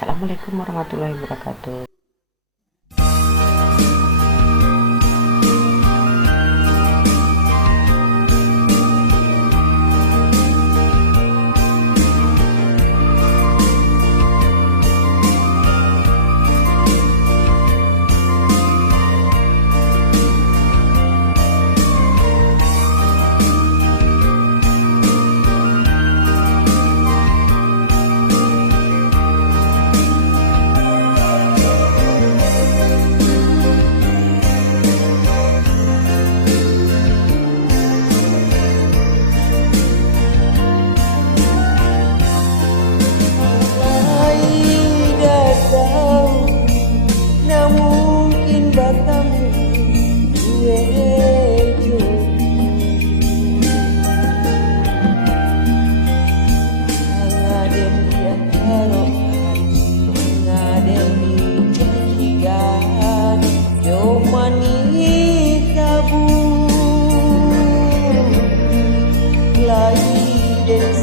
Assalamualaikum warahmatullahi wabarakatuh.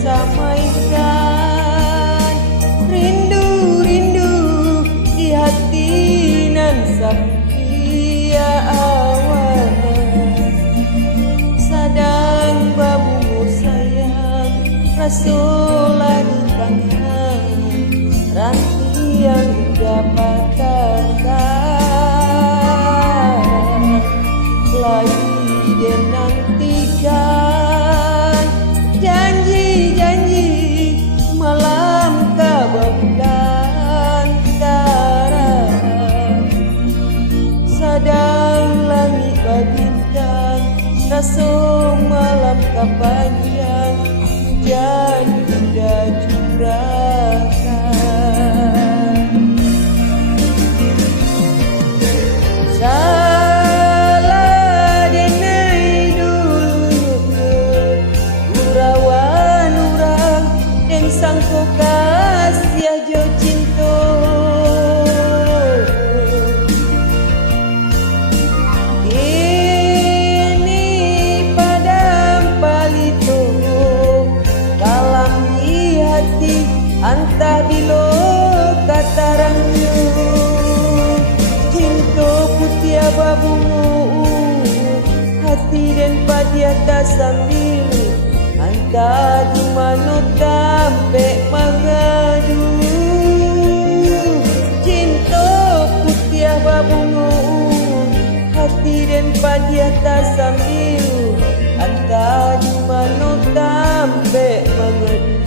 Samaikan rindu-rindu di hati nan sapia awal sadang babumu sayang rasulah di tangan ranti yang dapatkan lagi dan nantikan janji-janji malam kabantara sadang langit babintang rasul malam kapanjang hujan indah curahkan salah denai dulu urawan urang dan sangko kasih jo cinta ini padam palito dalam di hati antah di lo katarangnya cinta putih babungu hati dan padiata sambil anta di mana tampe mengadu cinta putih babungu hati dan padiata sambil anta di mana tampe mengadu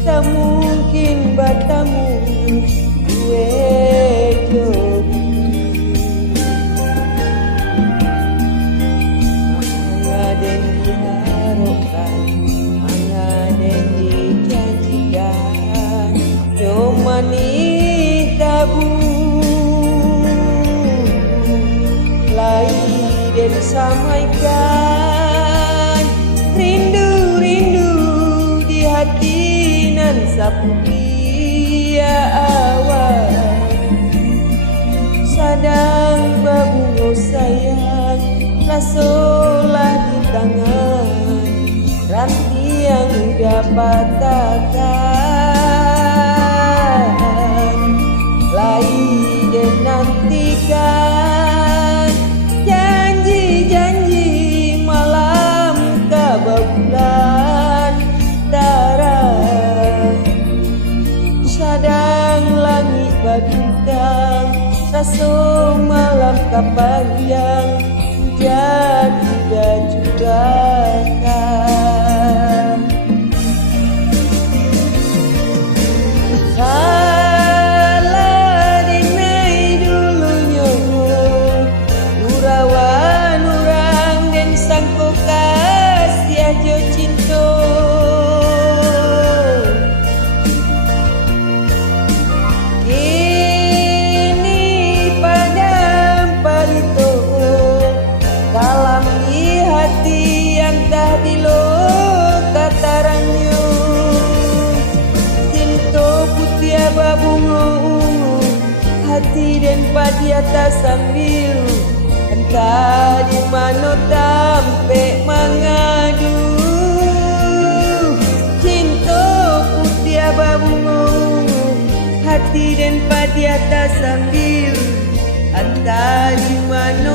tak mungkin bertemu gue mangaden diharapkan mangaden dijanjikan cuma ni tabu lain dan samaikan rindu-rindu di hati nan sapia awal sadang babungo sayang rasulah di tangan ranti yang dapatkan lain dan nantikan janji-janji malam kababulan sadang langit babintang rasul malam kapanjang hujan juga curahkan cinta. Kini padam palito dalam di hati yang tak dilo katarangnya. Cinta putih babungo hati dan padi atas sambil entah di mana tampe mengadu. Cinta putih babungo hati dan padi atas sambil entah di mana